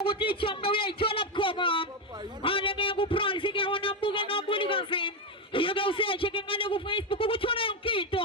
Utichamba we chola koma. Alenge ku pransi ke wana mbuga na mbuli gasim. Yoga use cheke ngane ku Facebook ku chola yonkito.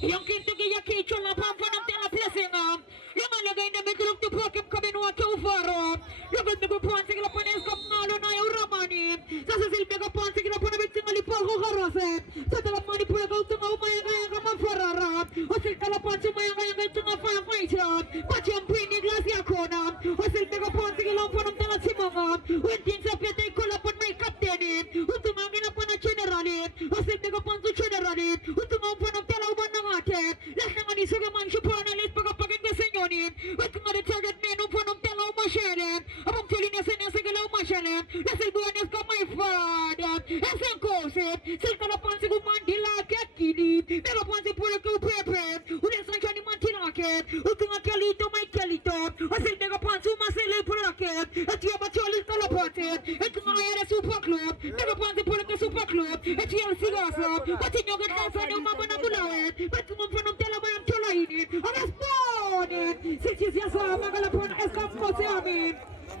Yonkito ke yakicho la pampa na tela plesinga. Yonga lega in the middle of the pocket coming wa to faro. Yoga me ku pransi ke la panes ko malo na Ramani. Sasa silpe ko pransi ke la pana bitingali pogo garase. Sasa la mani pura ko tunga umaya ga ma farara. Osil kala pransi maya ga tunga fa faitra. Pachi ampini glass ya kona. Osil me ko pransi ke la pana tela simonga. When things up they call upon my captain. Utumanga na pana generali. Osil me ko pransi generali. Utumanga pana tela umanangate. Lasa ngani suga man shupana lis pag pagin ke senyoni. Utumanga de target men upon tela umashele. Abang teli na segala umashele. Lasil buanes ko my father. Esen kose. Sil kala pansi ko mandila kekini. Mega pansi pura ko pepe. Ulen sanchani mantila ke. Utumanga kelito my kelito. Osil mega pansi masele pura ke. Etia bacholi kala pansi. Etumanga yere super club. Mega pansi pura ke super club. Etia sigasa. Patinyo ke kasa ni umama na bulawe. Betumang panong tela bayam chola ini. Alas pone. Sitis yasa magala pon eskap kose amin.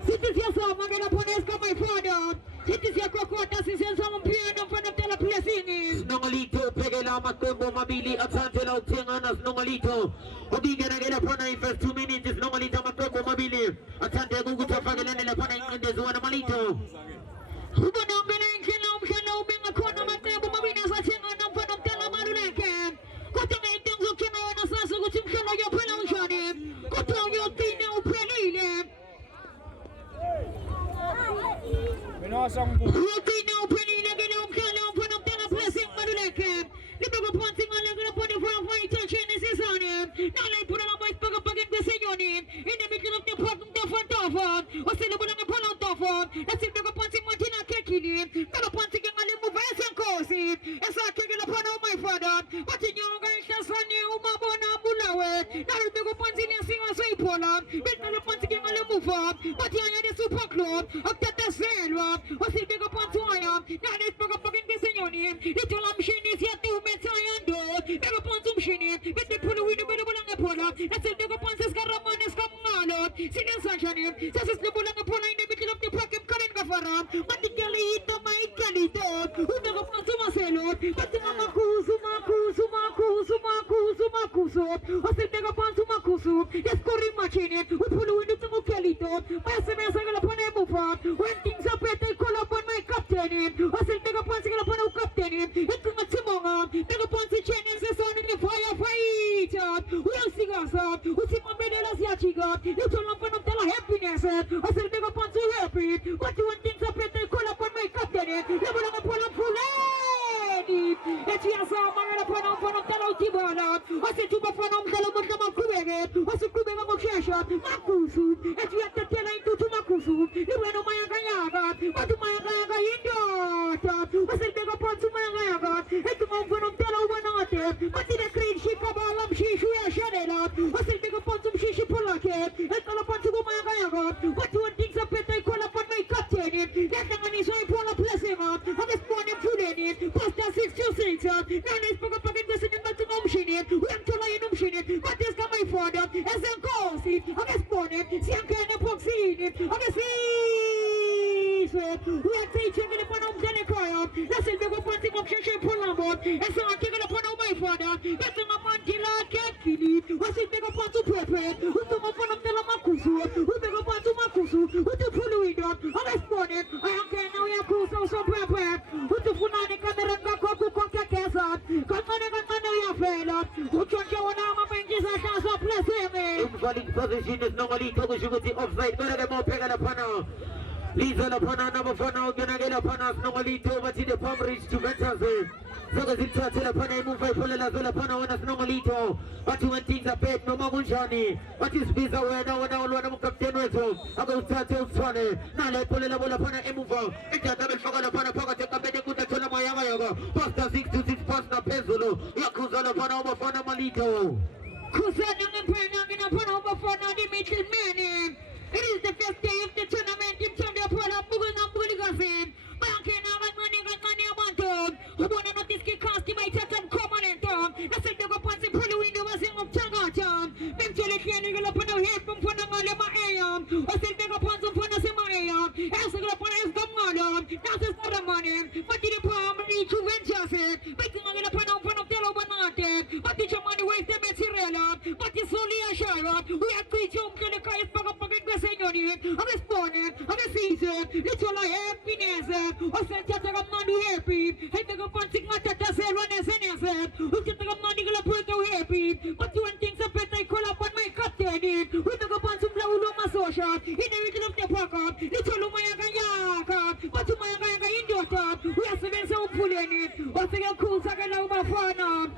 Sitis yasa magala pon eskap my father. Sitis ya kokota sitis yasa mpiano panong tela plesini. Nongalito pegela makombo mabili asante la utenganas nongalito. Obiga na gela pona in first 2 minutes nongalito makombo mabili. Asante guguta fagelene la pona ingende zuwa malito. Hubo na mbele kila umshana ubenga kona matembo mabini sa chenga na panong tela maruleke. Kota nga itenzo kina wana sasa kutimshana ya pela unshani. Kota yotina upelile. Yotina upelile gele umshana panong tela blessing maruleke. Libago panting alagana poni for a fight chene sisane. Nalay pura la mais paga pagin besenyoni. In the middle of the park the front of o sila pula nga pala tofo. Nasil bago panting matina kekini. Pero panting ngali mo besen kosi. Esa kegela pano my father. Patinyo nga isasani umabona bulawe. Nalay bago panting singa sa ipola. Bitalo panting ngali mo fa. Patianya de super club. Akta selva. O sila bago pantuaya. Nalay bago pagin besenyoni. Ito lam shini siya tu metayando. Bago pantum shini. Bit pulu winu belo bulanga pola. Nasil bago pantis karamanes kamalo. Sinin sanshani. Sasa sibulang pola in the middle of the pocket karen kafara. Matikali ito may kalito. Una ko pantum maselo. Patima makusu. O sila bago pantum makusu. Eskori machine. Upulu winu tungo kalito. Masa gala pone mufa. When things are better, call upon my captain. O sila bago pantum gala pone captain. Ito nga simonga. Bago pantum chene sa son in the firefighter. Ulang sigasa. Usima medela siya chiga. Ito lang panong tela happiness. O sila bago pantum happy. What you want things are better, call upon my captain. Labo lang ang pulang fulani. Ito yan sa mga panong tela utibala. O sila tuba panong tela magdamang kubege. O sila kubega magsyasya. Makusu. Ito yan tela ito tumakusu. Iweno maya kayaga. Ito maya kayaga indota. O sila bago pantum maya kayaga. Ito mga panong tela umanate. Mati na crane shika balam shishu ya shanela. O sila bago pantum shishi pulake. Ito lang pantum maya kayaga. What you want things are better, call upon my captain. Let the money so I pull a blessing up. On this morning, today, Pastor 626. None is pag this in the umshini. We am to lie in umshini. But this got my father. As a cause, on this morning, see I'm kind of proxying. On this we are teaching in upon Umjanikaya. Let's say we go panting up Shisha Pulambo. And so I'm taking upon my father. That's a Mandila Kekili. Was it big upon to prepare? Who took upon Telamakusu? Who big upon to Makusu? Who to Puluido? On this morning, I am going now. We are Kuso so prepare. Who to Funani Kameranga Koku Koka Kesa? Kamana Yafela. Who took your arm and Jesus as a blessing? Invalid position is normally Togushi offside. Better than more pegala pano. Lisa Lapana number 4 now gonna get upon us normally to but the palm reach to Ventas. So the Zita Telapana move by Pola Zolapana on us normally to but when things are paid no Mamunjani. What is visa where now one of Captain Rezo? I go start to Swane. Now let Pola Lapana and move on. And the double forgot upon a pocket to come in to Mayama. Posta 626 Posta Pezzolo. Yakuza Lapana over for Malito. Kusanang and Pernang upon over for Nadimitri Manning. It is the first day of the tournament in Sunday for a Bugan. Banking out money Amanto. Who want to notice the cast by Tatan Commandant. That's a dog upon the Pulu window was in of Tagatan. Mentally, can you go up on a head from Fonama Ayam? Or say, beg upon some I'm responding, I'm a season, little like happiness, or send Tata Manu happy, and the Gapantic Matata said, one as any said, who get the Manigala Puerto happy, but when things are better, I call up on my captain, who the Gapantum Lauloma Sosha, in the middle of the pocket, little Mayaka, but to Mayaka in your top, we are seven so pulling it, or say a cool Sagaloma Fana.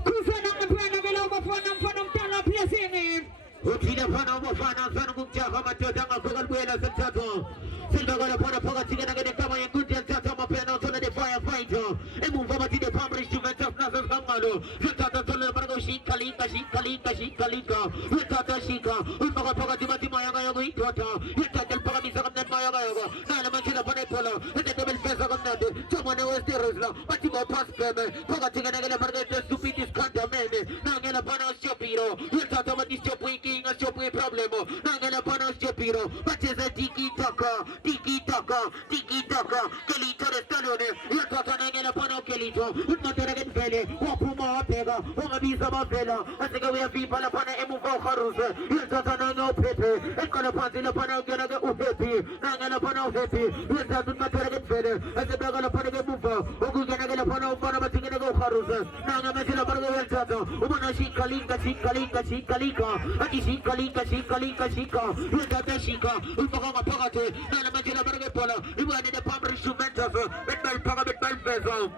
Kusana mpana bila mafana mfana mtala pia sene. Ukina fana mafana sana kumchaka matota ngakukal buela sentato. Silva gola fana foga tigana gede kama yangutia tata mapena tona de firefighter. Emu vama tide pamri Juventus nasas kamalo. Sentato tole margo shikalika. Sentato shika. Unfaga foga tima yaga itota. Sentato foga misa kamnet yaga. Nala manchila fana pola. Sentato bel pesa kamnet. Chamane westi resla. Matimo pass peme. Foga tigana gede margo stupidis cantamene. Nangela pana stupiro. Sentato mati stupiki a stupi problemo. Nangela pana stupiro. Matesa tiki taka. Kelito restallone. Sentato nangela pana kelito. Matera get fele. Wapuma pega. Wabisa mafela. Asika we have people upon a emuvo haruse. Sentato nango pepe. Ekola panzila pana gana upepi. Nangela pana upepi. Sentato matera get fele. Asika la pana muva. Ogu gana pana upana matinga go haruse. Nanga matela pana Sentato. Umana shikalika. Ati shikalika. Sentato shika. Upaka pagate. Nana matela pana pola. Iwane de pamri instrumentos. Betbel peso.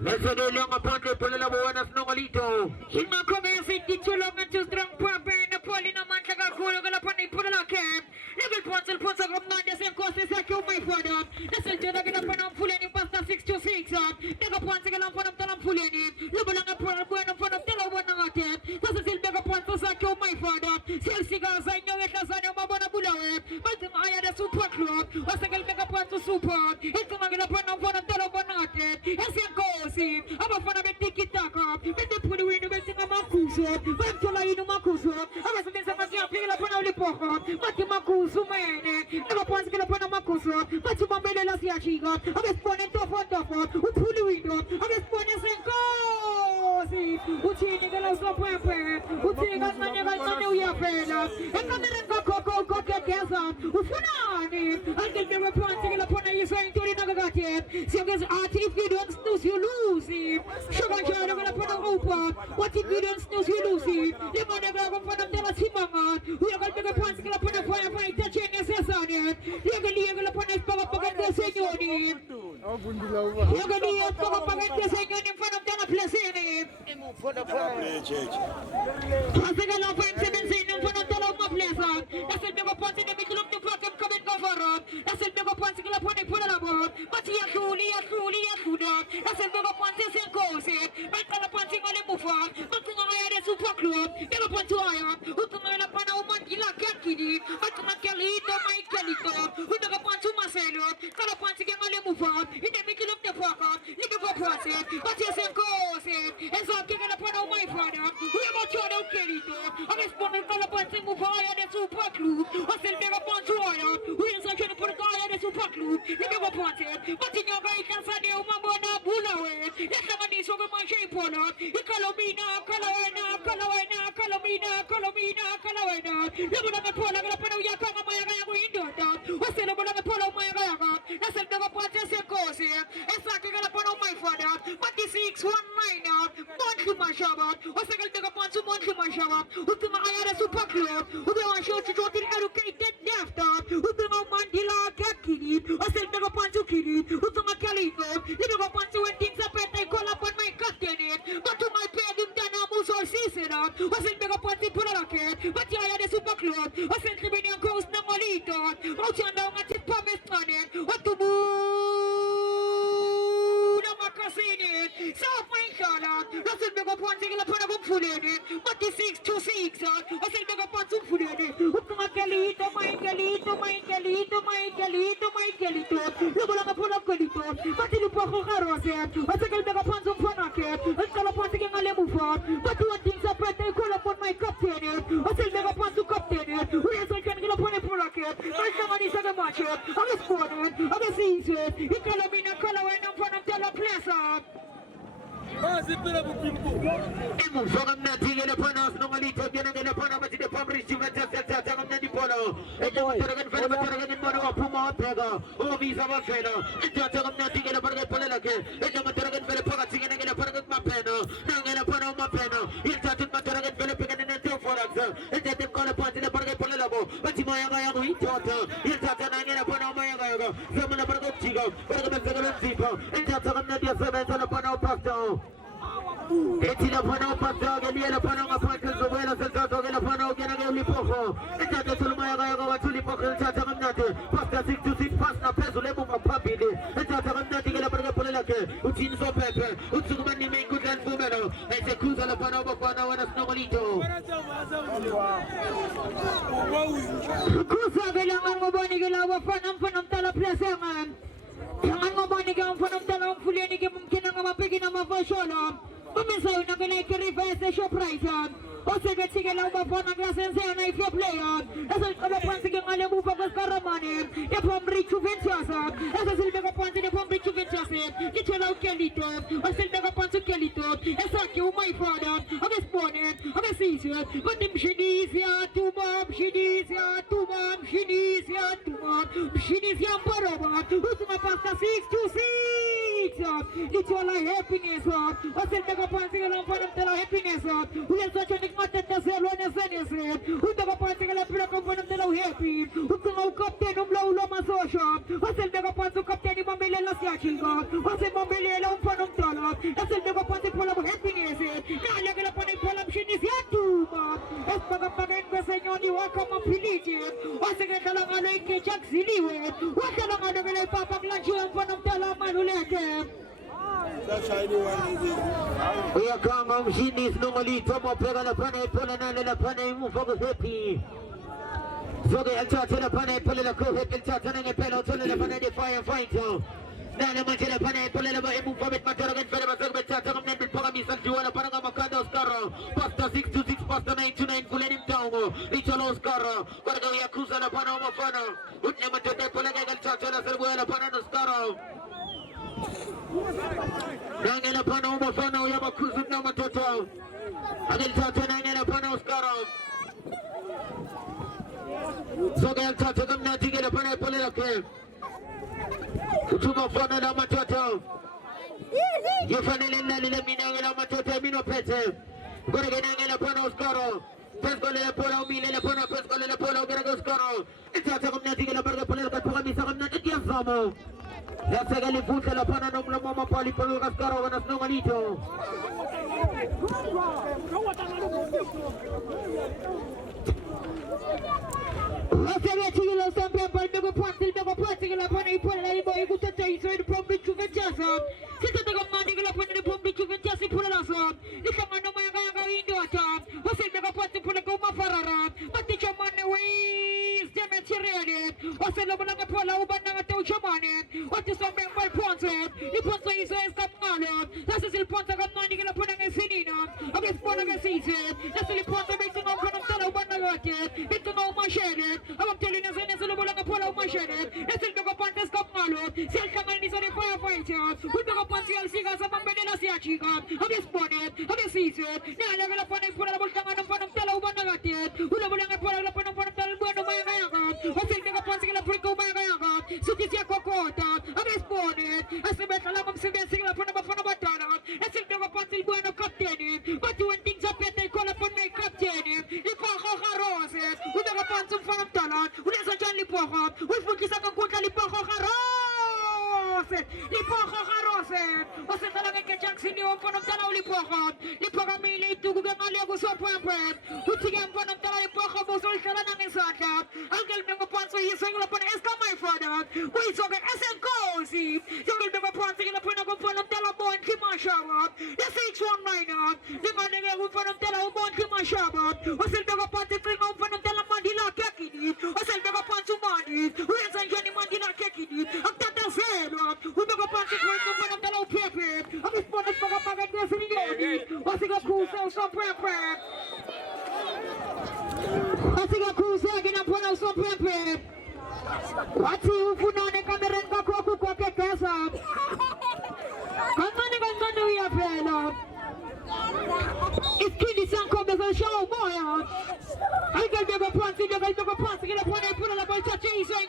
Let's go long upon the Polilla Buenas Nomalito. Hima commencing too long and too strong papa in the Polina Mantaga Kulaga upon the Pulala camp. Level Ponzel Ponza of Nandas and Costas like you, my father. That's a Jonagan upon Fulani Pasta 626 up. Never Ponzagan upon Talam Fulani. Lubalanga Pura upon of Telawanate. That's a Silbega Pontas like you, my father. Sell cigars, I know it as I know Mabana Bulawe. But I had a super club. Was a Mega Ponto Super. It's a Magana upon of Telawanate. Yes, and goes. I'm a fan of a ticket taka. When they put away the best in a Macuso, when to lie in a Macuso, I was against a Magia Pila Panolipoca, but the Macuso man, never once get upon a Macuso, but you Mambela Siachiga, I was born in top, who pull the window, I was born in St. Cosi, who changed the last of Pepper, who changed the Manu Yapela, and come in Coco Gaza, who Funani, I get the reporting upon a Usain to the Nagati. So, if you don't snooze, you lose. Sugar Jar gonna put a Opa. What if you don't snooze, you lose it? The money go for them, tell us Simama. We are going to make a point to put a fire fight, touching the Session. You're going to put a pocket the Senori. You're going to pocket the Senor in front of the Placini. I think I love him 17 in front of the Loma Plaza. That's a big point in the middle of the program coming over. That's a big point to put a pull about. But he are truly. That's a big point in Cosi. But the punching on the Muffa. But I had a super club. Never point to Iron. Who come up on a Mandila Kakini. But Makelito, my Kelito. Who took a punch to Marcelo. Got a punching on the Muffa. In the middle of the program. Looking for process. But yes, and Cosi. And so I'm taking upon my father. We have a Chodo Kelito. I'm responding to the punching Muffa and the super club. I said, never punch to Iron. We are trying to put a guy at the super club. Never punch it. But in your very cancer, you Mambona Bulawe. Let somebody over my shape on it. Calomina. Never let me pull up on your cover, my window. What's the number of the polo, my gaga? That's a double point as a course here. It's like I got upon my father. But this 619 monthly my shabbat. What's the going to upon to monthly my shabbat? Who to my other super club? Who do I show to go to educated after? Who to my Mandila Kakini? What's the big upon to Kini? Who to my Calico? Little upon to when things are better, I call upon my captain. But to my parent, Danamus or Cicera. What's the big upon the Polaroid? But I had a super club. What's the Tribunian Coast Namolito? What's your down at his promised money? What to move? So, my God, that's a big upon taking upon a full in it. But the 626, what's a big upon some food in it? What's my Calito? Look at the pull up Calito. But in the Poco Caroset, what's a big upon some Ponaket? Let's call upon taking a lemon. But one thing's up right there, call upon my captain. What's a big upon to captain? Who is I can get upon a Ponaket? My somebody said a match. I'm a sport, I'm a season. You call me a color and I'm from the Plaza. Imuva kamnandi ke laphana sinongalito kuyena ke laphana bathi the Palm Juventus yathatha kamnandi ibhola ejamatarakan fela matarakan imbona waphuma wabheka obisa abavela ithatha kamnandi ke laphana ibhola lakhe ejamatarakan fela phakathi kena ke laphana kumaphena nange laphana umaphena ithatha umatarakan fela phekene neTeoforax ethatha imqala phansi laphana ibhola labo bathi mayaka uyithatha ithatha nange laphana umayaka zama laphana kokujika beka befeka lomzipha ithatha kamnandi yasebenza laphana upastor Eti la pana upata gelia la pana ngapata zobela sentata ke la pana ukena ke ulipoho etata suluma ya watu lipoho etata kamnate pasta 6 to 6 pasta peso lebo mapabile etata kamnate ke la pana pole lake utin so pepe utsukuma ni mengu dan bumero ese kuza la pana bafana wana snogolito kuza gelangan ngobani ke la bafana mfana mtala plesengan jangan ngobani ke mfana mtala mfulieni ke mumkina ngamapeki na mafasholo Umisayo na kena ikirifese Shoprite Oseke chike la ubafona glasense na ifya player Esa kaba pansi ke ngale mufa kwa skaramani Ya pomri Juventus Esa silbeka pansi ne pomri Juventus Kichela ukelito Osilbeka pansi ukelito Esa ki umaifada Ame spone Ame sisi Kondi mshidisia tuma Mshidisia tuma Mshidisia tuma Mshidisia mbaroba Usuma pasta 6 to 6 Kichela happiness Osilbeka pansi ke la mfana mtala happiness Uye socha matata zelo nesenese undaba phansi ke lapho komfana mntela uhappy ucinga ukapteni umlawulo amasosha waselibeka phansi ukapteni imambelela siyajika wasemambelela umfana omdala eselibeka phansi iphola happiness nale ke lapho iphola mshini siyaduma esibhakabhakeni kwesenyoni wakho amaphiliji wasekedlala ngalo ikeja kuziliwe wadlala ngalo ke lepapa kulanjiwe umfana omdala amaluleke uyakanga mshini sinongolito mopeka laphana iphola nale laphana imuva kuhappy zoke yalithatha laphana iphola lakho happy lithatha nangempela uthole laphana the-firefighter nale manje laphana iphola laba emuva betmatara kenfele bazoke bethatha kamnandi beliphakamisa lijiwa laphana ngamakhanda oskara pasta 6 to 6 pasta 9 to 9 kuleni mtango lithola oskara kodwa uyakhuza laphana umafana uthi namadoda iphola keke lithatha laselibuya laphana noskara Nangela pana umafana uyabakhuza namadoda Agelithatha nangela pana oskara Zoke yalithatha kamnandi ke laphana iphola lakhe uthi umafana namadoda Yofanele nalile mina ngela madoda mina ophethe kodwa ke nangela pana oskara Pesgole la pola umile la pana pesgole la pola ukera oskara ithatha kamnandi ke laphana iphola lakhe phakamisa kamnandi kuyazama Yasega lifuta la pana nomlomo mapali polo kaskaro wana snongalito Wasebe chigila sampe palmego pati la pana ipola la ibo ikutata iso idu pombi Juventus Sita kamnandi ke la pana idu pombi Juventus ipola la so Ikamano mayanga indo ata Wasebe pati pola kuma farara Mati chamane weis Demetriani Wasebe bulanga pola ubana teu chamane Wati sombe mbal ponce Iponso iso escapngalo Nasa sil ponce kamnandi ke la pana ngesinina Abes pona ngesise Nasa li ponce bexi ngomkana mtala ubana yote Bitu nga umashene Abamteli nesene silo bulanga pola umashene Esil beko pante escapngalo Sil kamani sa de firefighter Ulbeko pante yalsiga sa mambedela siyachika Abes pone Abesise Nala la pana ipola la bultanga Nampana mtala ubana yote Ula bulanga pola la pana mtala ubana mayanga yaka Wasil beko pante ke la pulika umayanga yaka Sukisia kokota Abespone Asibeta la mamsibesi la pana bafana batana Esil beko pante ibuano kapteni But when things are better they call upon my kapteni Lipoho harose Udaka pante mfana mtala Uneza jan lipoho Ulfukisa kakuta lipoho harose Lipoho harose Wasetala ngeke jaksini mfana mtala ulipoho Lipoho mili itugu gengali agu so pwempe Utige mfana mtala lipoho Boso ishala nangisata Angel mengo panso yisengula pana eska my father We soke esenkosi Jungle mengo panso gila pana mfana mtala bon kimashawa The 619 The man nige mfana mtala bon kimashawa Wasil mengo panso kringa mfana mtala mandila kekini Wasil mengo panso mani Wenza njani mandila kekini Aktata zelo Mengo panso kringa mfana mtala upepe Amis pona mfana maga desini yoni Wasiga kuse uso pepe Wasiga kuse gina pona uso pepe Wati ufunone kamerenga kwa kukwa kekesa Kamani kanzani uya pela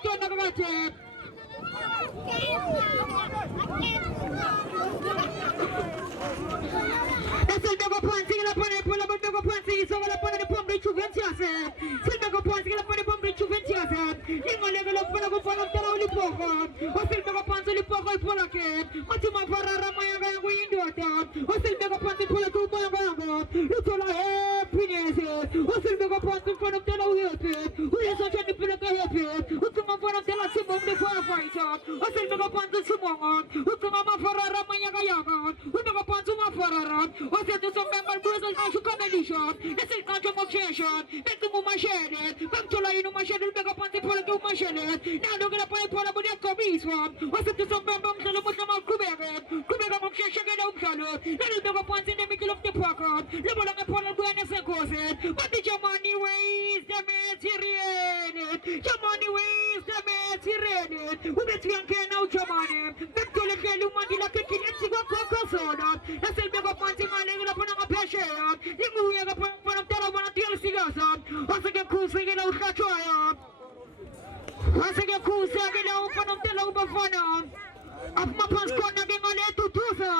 Kinto nakabate. Silmego Ponzi la pone por la Silmego Ponzi so la pone de Pombe Juventus. Silmego Ponzi la pone Pombe Juventus. Ningo le lo pone con pone tela oli poco. O Silmego Ponzi li poco il pola che. Matima Ferrara mai ga guindota. O Silmego Ponzi pola tu pola ga. Luto la happiness. O Silmego Ponzi pone tela oli happy. O le so che pola ga happy. O tu ma pone tela si bombe pola fight. O Silmego Ponzi si mongo. O tu ma Ferrara mai ga yaga. O Silmego Ponzi ma Ferrara. O se tu so member Brazil calcio competition. E se il calcio motion. E tu mo machine. Vam tu la ino machine il Silmego Ponzi pola tu machine. Nando che la poi pola bude comiso. O se tu so member se lo mo Kubega. Kubega mo chesha che da umsalo. E il Silmego Ponzi ne middle of the park. Le bola che pola buone se cose. But the money ways the material. Jamani ways the material. We bet we can now Jamani. Back to the girl who la che ti go soda. E se il Silmego Ponzi ma le la pona piacere. E mu ya ga pona tela buona ti al sigasa. O se che cusa che la ucaccia. O se che cusa che la pona tela un bafana. Af ma pas kona che ngale tutusa.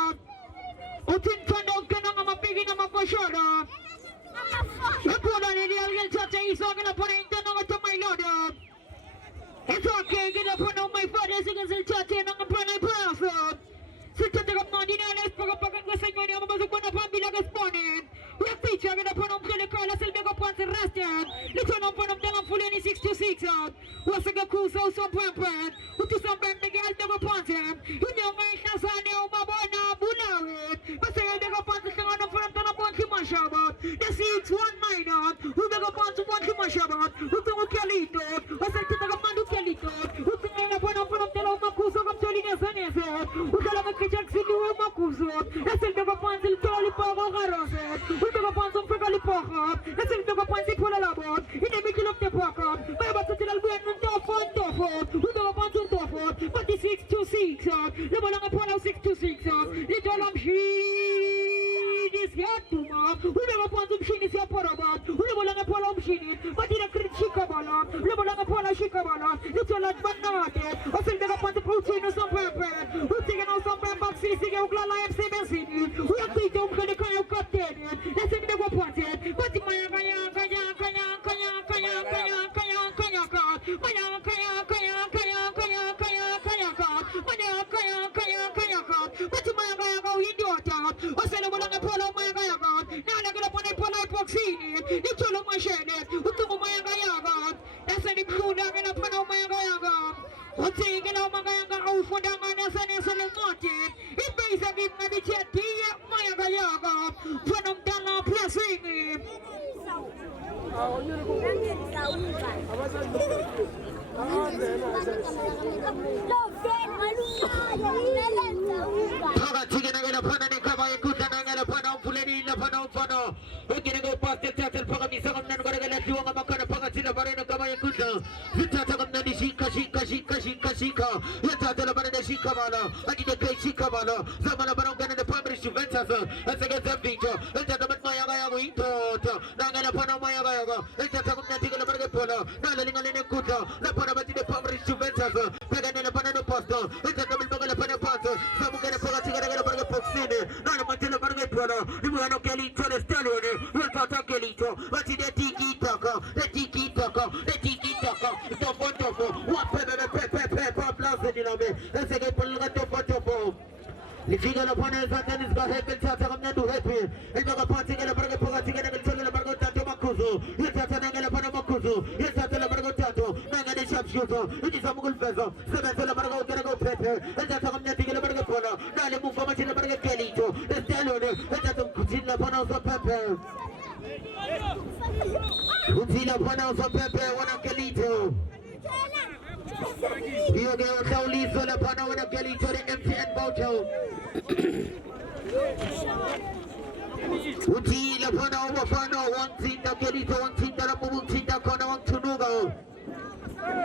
O tin tando che non ma pigi na ma poshora. E pona ne dia il chacha iso che la pona intendo con mai lodo. It's okay che la pona mai fare se che il chacha non pona il brazo. Se te come non dinero poco poco che sei con ma con famiglia che spone. La piccia che la pona un pele cola se il Silmego Ponzi rested. Li sono pona della fulani 626. Wasa che cusa o so pampa. O tu so ben che il Silmego Ponzi. Io mai nasane o ma bona bulawe. Ma se il Silmego Ponzi che non pona della Ponzi mashaba. The seats one minor. Il Silmego Ponzi Ponzi mashaba. O tu Kelito. O se te da mandu Kelito. O tu la pona della ma cusa con Tolina Sanese. O della che Jackson o ma cusa. E se il Silmego Ponzi il toli poco garose. Il Silmego Ponzi un pegali poco. E se il Silmego Ponzi pola la bot. In the middle of the poco. Ma va tutti al buon toffo. Il Silmego Ponzi un toffo. Ma di 626. Le bola che pola 626. Li tolam shini si attuma. Il Silmego Ponzi shini si apporaba. Le bola che pola shini. Ma di la critica bola. Le bola che pola shika bola. Li tolam bannate. O se il Silmego Ponzi puccino son pepe. Tutti che non son pepe. Baxi si che ugla la FC Benzini. Io qui ti un che ne caio cattene. E se il Silmego Ponzi. Ma di maya kaya. O se lo vogliono polo mai gaga, nada che lo pone polo ai poxini, di solo macene, tutto mai gaga, e se di puna che lo pone mai gaga, o se che lo mai gaga, o foda mana se ne se le morti, e pensa che mi dice tia mai gaga, pone un dalla plasini. Paga tigana gela pana ne kaba ikuta na gela pana fuleni na pana fano. Ogine go paste tatel paga misa kam nan gore gela siwa ngama kana paga sila bare na kaba ikuta. Vita ta kam nani shika. Yata ta la bare na shika mala. Agi de kai shika mala. Zamana barang kana de primary Juventus. Asa ga zambicho. Yata ta mat maya ga ito. Na gela pana maya ga. Yata ta kam nati gela bare polo. Na la linga ne kuta. Na pana bati de primary Juventus. Paga ne la pana no posto. Yata ta bil bagala pana pato. Samu kana paga tigana gela bare poxine. Na matela bare polo. Ni mo no Kelito le stalone. Welcome Kelito. Bati de tiki taka. Topo. What pepe plaza di nome. Ese che polga topo. Li figa la pana esata ni ska hekel tata kamna du hepe. El baga pati gela barga poga tigana gela chola barga tato makuzo. Yata na gela pana makuzo. Yata la barga tato. Nanga de sharp shooter. Ini samugul fezo. Sebe la barga gela go pepe. Yata kamna tigala barga pola. Nale mu fama chila barga Kelito. Estalone. Yata kuchila pana so pepe. Kuchila pana so pepe wana Kelito. Io che ho Sauliso la pana wana Kelito de MTN Baucho. Uti la pana wa pana wantinda Kelito wantinda la mumuntinda kona wantunuga.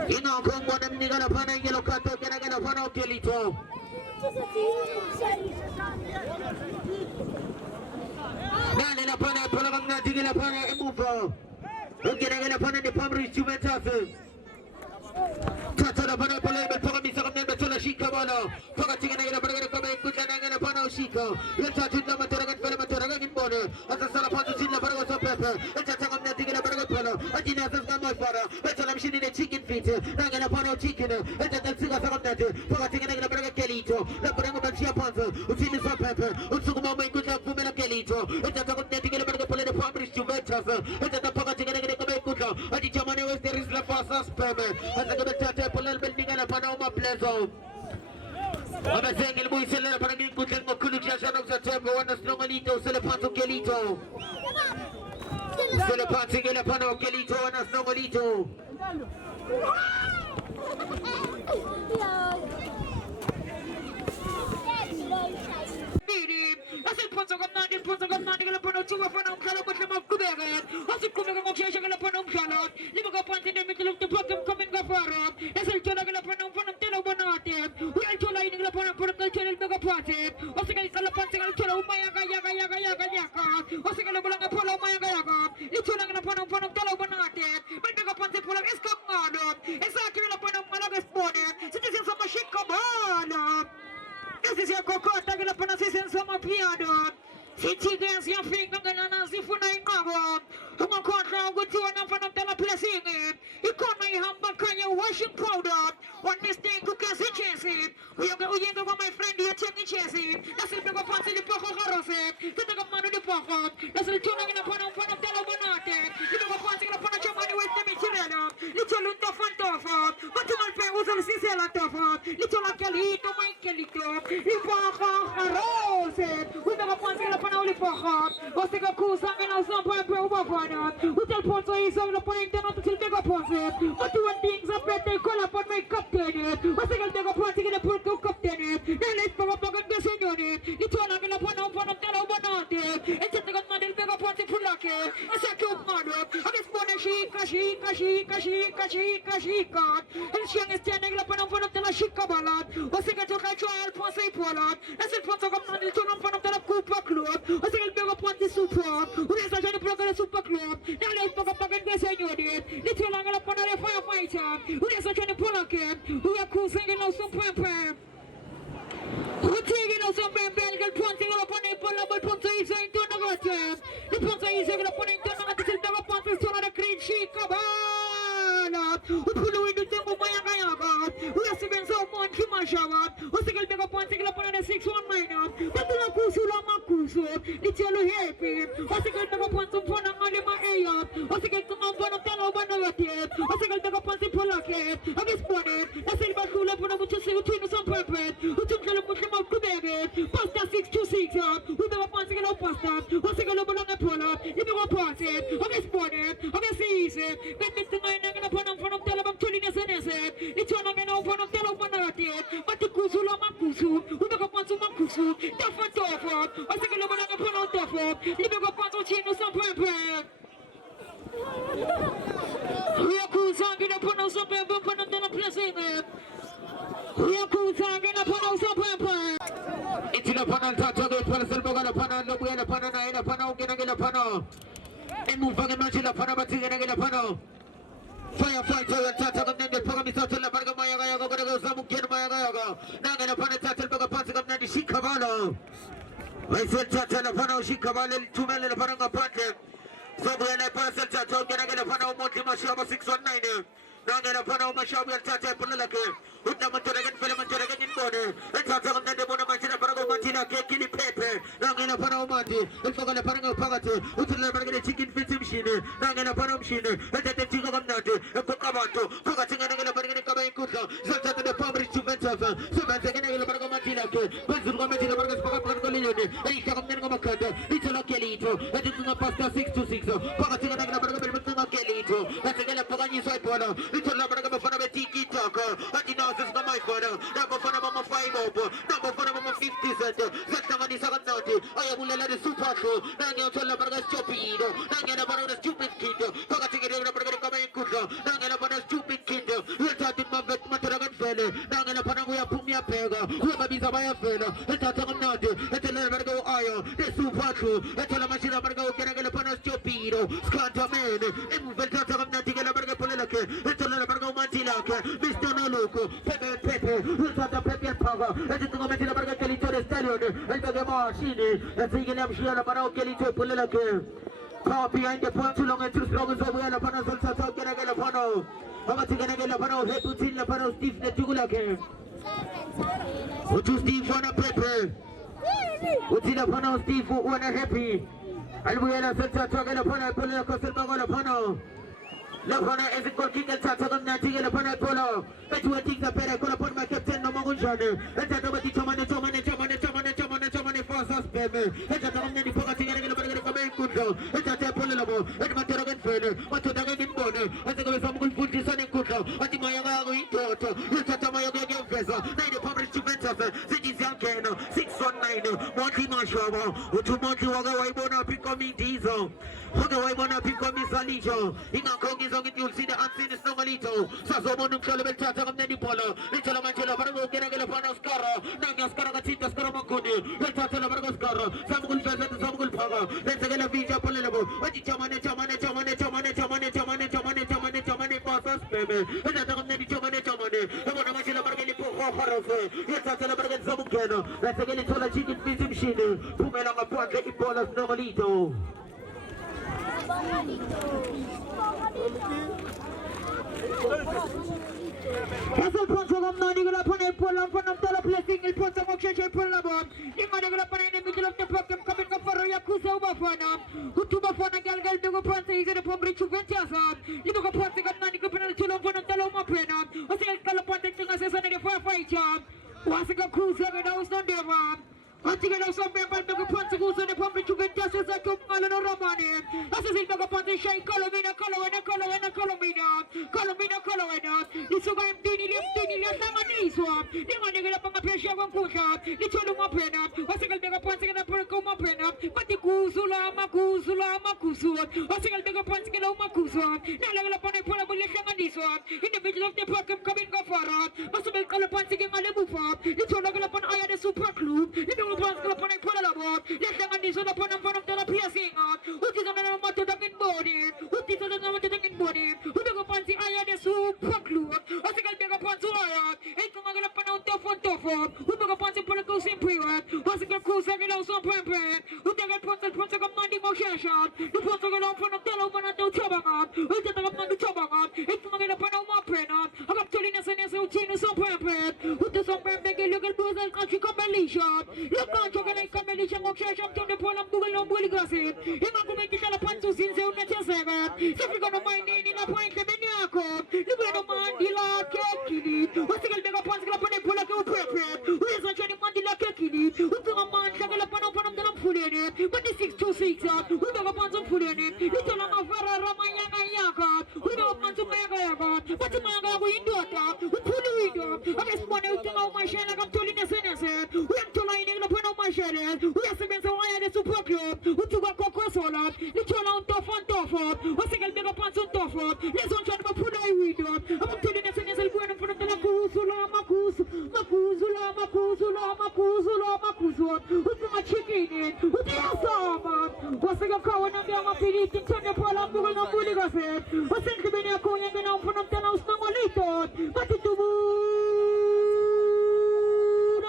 Ina kongo nemniga la pana yelo kato kena kena pana Kelito. Nane la pana pala kanga tigi la pana emufa. Kena kena pana de Pombe Juventus. la pana pole be toka misa kamne be tola shika bala toka tingana gina barga kama ikuta na gina pana shika yata tunda matora gan pala matora gan bone asa sala panzo sinna barga so pepe yata tanga mne tingana barga pala ajina sa kama fara yata la mshini ne chicken feet na gina pana chicken yata tanga sa kamne toka tingana gina barga kelito la barga machia panzo usini so pepe usuku mama ikuta kumela kelito yata tanga mne tingana barga pala de Fabris Juventus yata tanga tingana gina kama ikuta aji chamane west there is la fasa speme asa kama tata pala belninga la pana uma plezo Amazing el muy celera para que encuentren con Kulu ya no se tempo wana snongalito se le panto kelito se le panto que le pano kelito wana snongalito Así punto con nadie que le pone chuva para un calo con la cubega. Así como que se le pone un calo. Ni me capante de meter un tipo que comen gafara. Es el chola que le pone un telo bonate. Y el chola y le pone por el chola el mega pate. O sea que le pone el chola un maya yaga. O sea que le pone por la maya yaga. Y chola que le pone un telo bonate. El mega pate por el escamado. Esa que le pone un malo que expone. Si te sientes como chico bala. Esse é a cocota que ela põe na sensação uma piada. Se tivesse a finca ganhando se for na inova. Uma contra o gutua na fana pela pressing. E como aí hamba canha washing powder. One mistake to cancel chase. We are going to my friend here checking chase. That's the big part of the poco harose. To the man of the poco. That's the tuning in a fana tela bonate. The big part of the fana chamani with the material. Little lunta fantofa. But to my friend was a sisela tofa. Little calito, my calito. The poco harose. We have a point in the fana only poco. Was the Kusa and also by Hotel Ponzo is on the point not to take a ponce. But one things are better call upon my captain. What's the take a point in the Porto captain? Then let's go up and go signore. It's all I'm upon of Talabonate. It's a good man, big up on the Pulake. A second mother. I guess Kashika. And she is standing up on the Shika Ballad. What's the to trial Ponce Pollard? That's it, Ponzo of the Tonon of the Cooper Club. What's the big up on the super? Who is a program super club? Now let's talk about the señor. Little longer upon the firefighter. Who is such a Pollock? Who are cruising on some pepper. Who taking on some Belgian pointing upon a Pollock Ponto is going to the The Ponto is going to put into the Ponto to the green sheet. Kabana. Who flew into the Mayaga. Who has been so much Kimashawa. Who's going to make a pointing upon the 6-1 but the Kusula Makuso. Little happy. What's going to go upon some fun on the What's going to go upon a fellow Banawati? What's going to go upon the Polake? I guess morning. I said about Kula for the say to some purpose. Who took the Muslim of Kubebe? Pasta 626 up. Who never passing an pasta? What's going to go on the Pola? You know what pass it? I guess morning. I guess easy. But Mr. Nine upon them from Telebam Tulinas and Essay. It's one of them from Telebanati. But the Kusula Makusu. Who never wants to Makusu? Tough and tough. I think I'm going to put on tough. You never got to change some purpose. We are cool talking upon us up and bumping up the place in there. We are cool talking upon us up and it's in a panel to go for the Bogan upon the Buena Pana and a panel getting a panel. And move on the Machina Panabati and a panel. Firefighter and Tata and the Pagamitas and the Pagamaya go Samukin Mayaga. Now in a panel Tata Pagapatic of Nadi Shikavano. I said Tata and a panel Shikavano, 2 million of Paranga Patrick. So when I pass the chat, I'm going to get a panel Montimashaba 619. Now get a panel Mashabi and Tata Punalake. With the Mataragan Filament in Bode. And Tata and the Bonamachina Parago Matina, Kili Pepe. Now get a panel Mati. And for the Parango Pagate. Who's the Lebanon chicken fit machine. Now get a panel machine. And then the Chico of Nati. And Pokamato. Forgetting another Paranaka Kuta. Such as the Fabris Juventus. So that's again a Parago Matina. But the Gomatina Paragas Pagapolini. And he's coming to Makata. It's a Localito. And it's a pasta 626. Pagatina Kelito. That's again a Pagani Saipona. It's a Labraga for a tiki talker. But you know, this is my father. Number for number 5 over. Number for number 50 cent. That's the money 790. I will let the super show. Nanga Labraga Chopido. Nanga Labraga stupid kid. Pagatina Labraga Kuta. Nanga Labraga stupid kid. We're talking about Mataragan Fella. Nanga Labraga Pumia Pega. Who have been Zabaya Fella. It's a Taganati. It's a Labraga Io. The super show. It's a machine Labraga Canagala Chopido. Scantaman. And Veltata Natica Labraga Polaka. It's a Labraga Mantilaka. Mr. Naluk. loco, Pepe, Ultata Pepe and Power, and the moment in the Marga Kelito, the stallion, and the machine, and thinking I'm sure about Kelito, Pulaka. Caught behind the point too long and too strong as well upon us, also talking again upon all. How much again upon all, head to tin upon all, Steve Netugulaka. What you Steve for a Pepe? What's it upon all, Steve for one happy? And we are talking upon a Pulaka upon all. Lapana is a goal kick and Tatagan Nating and upon a polo. But you think the better call upon my captain no Magunjan. And that nobody Tomane for us, baby. And that I'm not forgetting and I'm good. And that I'm pullable. And my Taragan friend, what to the in border. And there was some good food is running good. And the Mayaga in daughter. You got a Mayaga game vessel. Now the public to mentor. Cities young can 619. Monty Marshall. What to Monty Waga, I want to pick on me diesel. How do I want to pick on me Salijo? In a Kong is on it, you'll see the unseen is no malito. Sazomo no Calabar Tata of Nani Polo. Little Manchella, Bargo, Geragala Scaro. Nanga Scaracita Scaramacuni. Let's talk about Scaro. Some good present, some good power. Let's get a feature Polabo. What is Chamane, Passes, baby. And I don't need Chamane. I want to mention about Gilly Horror. Yes, I celebrate Zamucano. Let's get it to the chicken piece machine. Pumela upon the Ipolas no malito. Castle Poncho of Nanigola Pone Polam from Tala placing il Poncho Moksha Polabon. Imanagola Pane in the middle of the program coming up for Yakuza Bafana. Hutubafana Galgal to go Ponce is in a Pombri Chuventiasa. You go Ponce got Nanigo Penalty from Taloma Pena. I say Calaponte to assess on the firefight job. Was a cruiser and I was not there. Antiga no some member to go Ponce goes on the Pombri Chuventiasa as I come Malano Romani. As I say, go Ponce Shay Colomina. It's a game Dini, Samaniswa. They want to get up on a pressure of Pusha. It's all my pen up. What's a bigger punch and a Percoma pen up? But the Kuzula, Makusu. What's a bigger punch and a Makusu? Now upon a probable Shamaniswa. In the middle of the program coming up for us. What's a big color punch again on the Bufa? It's all upon I had a super club. You don't want to upon a Polabo. Let them on this one upon the piercing up. What is another matter of in body? What is another matter in body? Who don't want to I had a super club? What's a bigger punch? It's going to put out Toffo. Who took a punch and put a goose in period? What's a cruise and also prepared? Who take a punch and punch of Monday motion shot? The punch of an open of Telephone Chabanga. Who took a Monday Chabanga? It's going to put out my prenner. I got Tolinas and Yasuchino so prepared. Who took some making look at Boozer country combination. Look at your combination of Church of the Polam Google no Bully Gossip. He might go make it a punch to Sinzo Net 7. So we're going to mind in a point of Miniaco. You're going to mind the law. What's the bigger punch upon a pull up prepared? Who is not any money like a kidney? Who took a man shaggle upon them full in it? But the 626 out, who took a punch of full in it? You tell them of Ramayanga Yaka, who took a punch of Mayaga, but the Maga we do it, who pull the window. I just want to tell my shell like I'm telling the senator. We have to line in upon my shell. We have to make a super club. Who took a cocoa soda? You turn out tough on tough. What's the bigger punch on tough? Let's not try to pull the window. I'm telling the senator going in front of the Makuzula. Who's my chicken? Who's the summer? What's the cow and I'm a pity to turn the Polam Google no Bully Gossip? What's the Benia going and out from the house no malito? But it to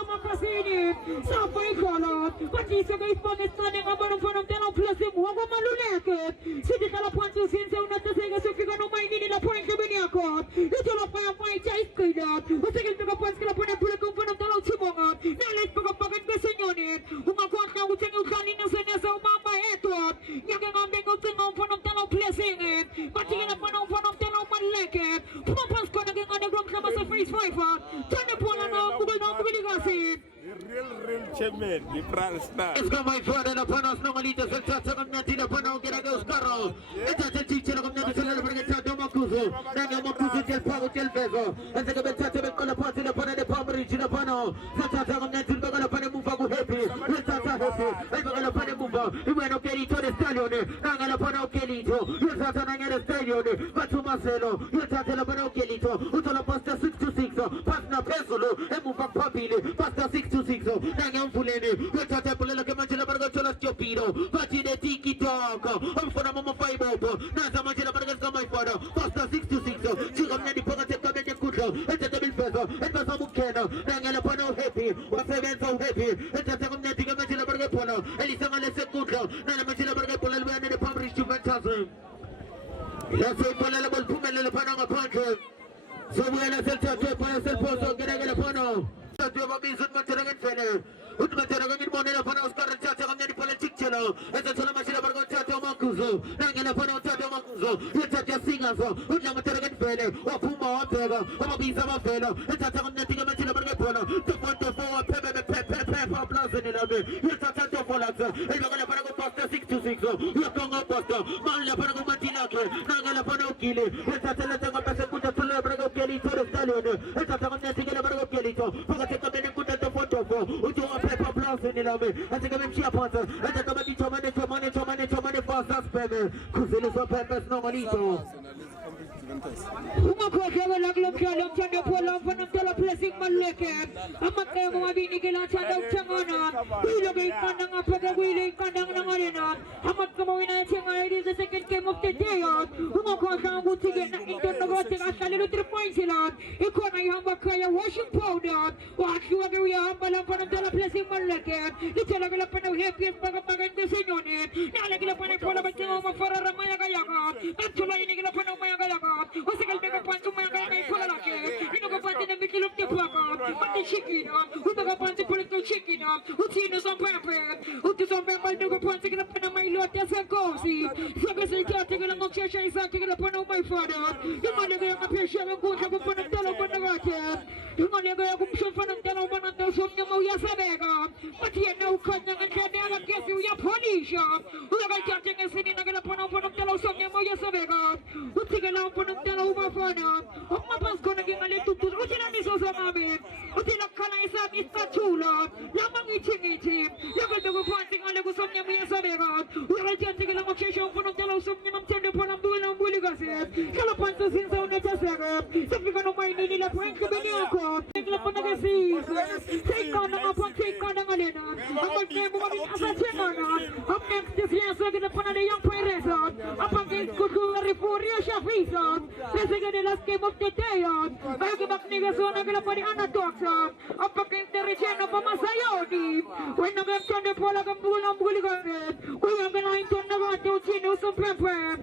Macasini, so very color. But he's a great fun standing up in front of the place in Wago Maluneke. City Calapanto since I'm not the thing as if you're going to mind in a point of Beniaco. Little of my fight, I could out. What's the bigger punch upon a pull up of the Chimonga? Now let's pick up pocket messing on it. Who my God now with you can in the sentence of Mama Edward. You can on the good thing on front of the placing it. But you're going to put on front of the Maleke. Papa's going to get on the ground club as a freeze fiver. Turn the Poland on Google no Bully Gossip. Real champion, the France star. It's got my father upon us, normally to set up some nothing upon our Geragos. It's a teacher of the celebrated Domacuzo, Nagamuzu, Tel Pago, Tel Bezo, and the Gabeta call upon the upon the Pomerich in the Pano, Satan Natin Bagala Panamufa happy, let's not happy, I'm going to Panamufa, you went okay to the stallion, Nangalapano Kelito, you're Satan the stallion, but to Marcelo, you're Tatalapano Kelito, Utala Pasta 6 to 6, Pasna Pesolo, and Mufa Papili, Pasta 6 to 6, Nangam Fulene, you're Tatapula Camachella Bargachola Stopino, Pati Tiki Talk, I'm for a Mama 5 over, Nasa Machella Bargas, my father, Pasta 6 to 6, Chigam Nadi Pogate Kabete Kuto, and the double feather, Cheno, Nangala Pano happy, what's again so happy, it's a second netting of Machila Burger Polo, Elisa Malesa Kuto, Nana Machila Burger Polo, and the Pumbrish to Fantasm. Let's say Polable Pumel Panama Puncher. So we are not to Panasel Poso, Ganagala Pano. So you have been Mataragan Fenner. Utmataragan in Monera Panos, Carachata, and the Politic Channel, as a Salamashila Burgo Chato Macuzo, Nangala Pano Chato Macuzo, it's a singer, Utmataragan Fenner, or Puma Pega, or Bizama Fenner, it's a Tamanati Machila Burgapona, the point of 4 Pepper Plus in it. It's a Tato Polazza, and you're going to Parago Pasta 6 to 6, you're Congo Pasta, Mala Parago Matinaka, Nangala Pano Kili, it's a Teletaga Pasakuta Brago Kelly to the Stallion, it's a Tamanati Brago Kelly, for the second put the photo for Pepper Plus in it, and the Gaming Chiapata, and the Gamaki Tomani for Suspect, Kuzilis Peppers Normalito. Uma coisa vai lá global, tendo pola para pela blessing maleke. Amatay mo abini kila chanda uchangana. Ilagay kandang apag willing kandang nangarina. Amat kamo ina changay it is the second game of the day. Uma coisa ang butige na internegote ka lilo 3 points sila. Iko na ihamba kaya washing powder. Waktu agak ihamba lang para pela blessing maleke. Ito lagi lang para happy at pagpaganda sa inyo ni. Nalagi lang para pola bacang mo para ramaya kaya ka. At tulay ini lang para maya kaya ka. O sige, may kapanto mga kaya pala laki. Ino kapanto na mikilop niya po ako. Pati chicken, uta kapanto po ito chicken, utino sa pepe. Uti sa pepe, ino kapanto ka na pa na may lote sa kosi. Sabi sa ikati ka lang magsasya isa, ka na pa na may father. Yung malagay ang apesya ng kusa ko pa ng talo pa ng atin. Yung malagay ang kusa pa ng talo pa ng tasong niya mo ya sa mega. Pati yan na ukad niya ng kanya ang kasi uya ponisya. Uya kay kati nga sininagala pa ng talo sa niya mo ya sa mega. Uti ka lang pa ng talo umafana. Ang mapas ko naging alitutud. Uti na miso sa mami. Uti nakala isa mista chula. Lamang iching-iching. Yagal na gupanting alago sa niya mo ya sa mega. Uya kay kati ka lang magsasya pa ng talo sa niya mamtende pa ng buwan ng buli kasi. Kalapan sa sinsaw na jasagap. Sabi ka nung may nila po yung kabini ako. Tingla pa nag-asis. Take ka na nga po. Take ka na nga nina. Ang mag-name mo kami asasya na na. Ang next is yan sa gina pa na yung pairesan. Ang pag-gains ko kung refuria siya fisan. Kasi ka nila game of the day. Ay kibak-nigaso na gila pa ni Anatoxa. Ang pag-interresyan na pamasayoni. When nag-action na po lang ang buli kami. Kuya ganahin to na nga to sino sa pepe.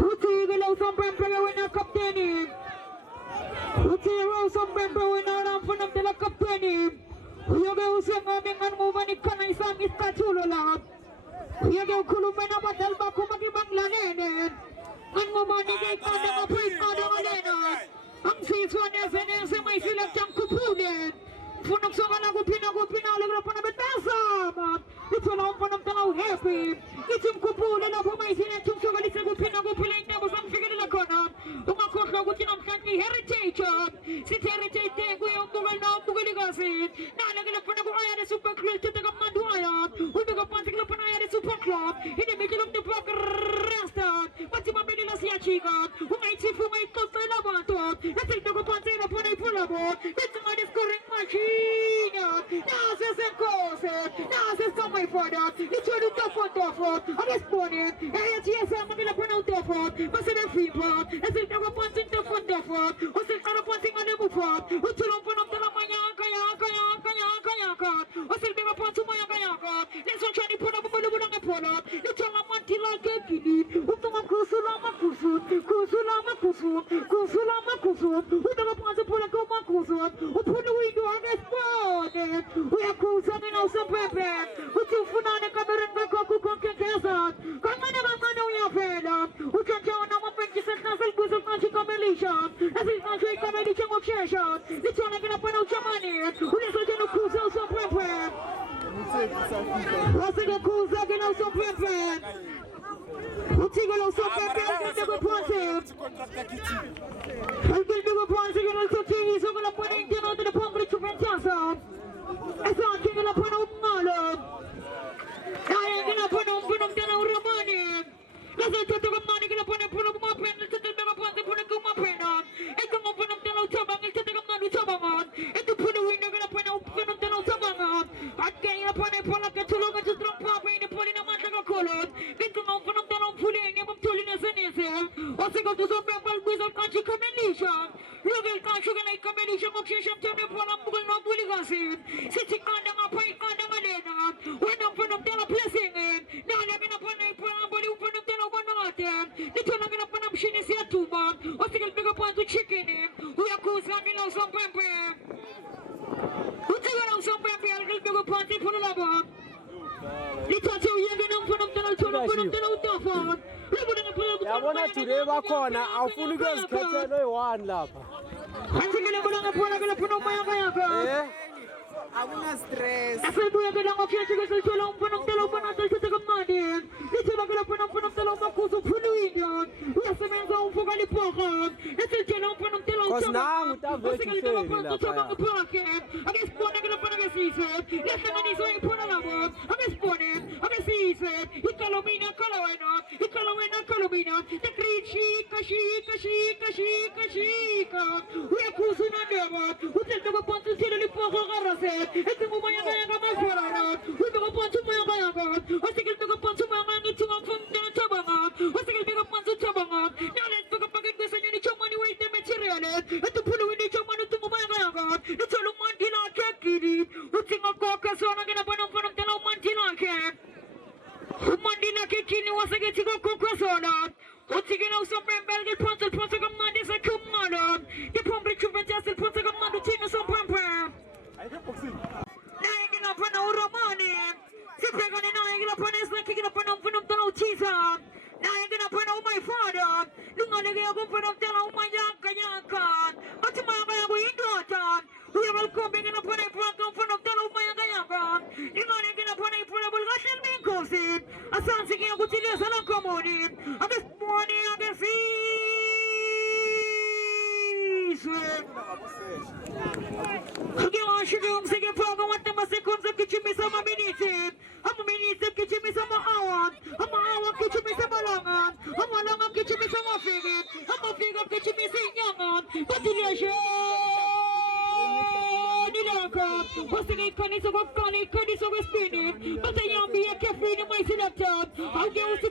Uti galaw sa pepe gawin na kapteni. Uti galaw sa pepe gawin na rampo ng tila kapteni. Kuya galaw sa aming anmumanik ka na isang istachulo lahat. Kuya galaw kulumay na batal ba kumagibang laninin. Anmumanik ay kada kapit kada malinan. Ang siswa niya sa may silang siyang kupunin. Punog sa kanagupin alag na panabitasamat. Ito lang panamtalaw happy. Itim kupunin na pumaysinan yung sugalit sa gupin ay nebos ang figure nila konan. Umakot na gutin ang kanti heritage. Si heritage tengo yung bugal na bugaligasin. Nalagay na panagukaya na super club sa tagang maduayat. Umaga pansig na panaya na super club. Hindi may kilom na pag-restan. Pati mabay nila siya chikat. Umay tos na labatot. Natig na kapansig na panay pulabot. Ito nga ni scoring machine. Nasa sa koset. Nasa sa may fadat. Ito yung tofot. Ang exponent. Ayan siya sa mga panang tofot. Masina fipot. Natig na kapansig tofot. Usil ka na pansig nga namufot. Ito lang panang talamanya. Kaya. Usil mga pansig maya kaya. Nesong siya ni po na bumalo ng epolot. Ito lang mantilag kagilid. Ito nga kusut. Ito nga pansig po lang kumakusut. Upunuin doon ang exponent. Uya kusang inaw sa pepe. Utufuna na kameran ka kukukong kakasat. Kanga na uya pela. Utansiyaw na mapengkisat na salgusot na si kamelisya. Nasil na siya kamelisya magsasyon. Ito na ginapanaw siya manit. Uliso dyan ukusaw sa pepe. Wasig ukusaw ginaw sa pepe. Utigalaw sa pepe. Ang ganda ko pansip. Ang ganda ko pansip ginaw sa tini. So gala po na yung ginaw na pangrit sa pentiasa. Asa ang ginaw po na umalog. Kaya ginaw po na umpinong ginaw ramanin. Kasi tatagam mani ginaw po na punong mapen. Tatagam na pansip po na kumapenan. Ito nga po ng ginaw sabang. Tatagam na sabangan. Ito po na huwin na ginaw po na umpinong ginaw sabangan. At kaya na po na ipalag at tulungan sa strong papay na po naman sa kakulot. Ito nga po ng ginaw po na inyong tuloy na sa nese. O sigaw to sa pepal guizal kanchi kamelisya. Legal kanchi sugar like a medication occasion to the Palambugal no Bulligasim. Sitting on the Mapai Kadamalena. When I'm from the blessing it. Now living upon a Palambuli open up the Obanata. The Tolagan upon a Shinisia Tuba. Or still big upon the chicken. We are cool slamming on some pepper. Who took on some pepper? I'll give you a party for the lava. Little you're going to put up the yabona today bakhona awufuni ukuzikhethela oyi-1 lapha Akuna stress. Asebuya ke lango fiyathi ke sithola umfana umtela umfana sithethe kamnandi. Lithola ke lapha umfana umtela umakhuzu uphuluwini. Uyasebenza umfoka liphoko. Esitshela umfana umtela nangu utavethi hleli lapha. Ake sibone ke lapha ke sise. Lehlanganiswa iphona labo. Ake sibone, ake sise. Ikalomina kalawena, ikalomina kalomina. Tekrichika shika shika shika shika. Uyakhuzu nandaba. Uthethe ke ponto sile liphoko garase. Este mumaya kaya kama farana. Ubi ko ponto maya kaya ka. Osigil ko ponto maya kaya tunga funda tabanga. Osigil ko ponto tabanga. Now let's pick up again this and you need your money with the material. At the pool we need your money to mumaya kaya ka. It's all mantila kekiri. Utinga koka sona kina panam panam tela mantila ke. Mantila kekini wasageti ko koka sona. Utigina usombre belge ponto ponto kamandi sa kumana. The pombre chuventas the ponto kamandi tina so pampa. Naingin up on our money. Sitting on an up on his like kicking up on the cheesa. Naingin up on my father. Lunga go for them my yanka. But to my daughter. We will come in upon a program for them my yanka. You're going to get upon a probable Russian being coasted. A son singing a good deal of commodity. And this morning I can Shigum singing program what the Masicons of Kitchimi Sama Minute. I'm a minute of Kitchimi Sama hour. I'm a hour Kitchimi Sama Longa. I'm a long Kitchimi Sama figure. I'm a figure of Kitchimi Sing but the what's the name? Can is of Connie, Curtis of Spinning, but I am be a cafe in my selector. I'll go to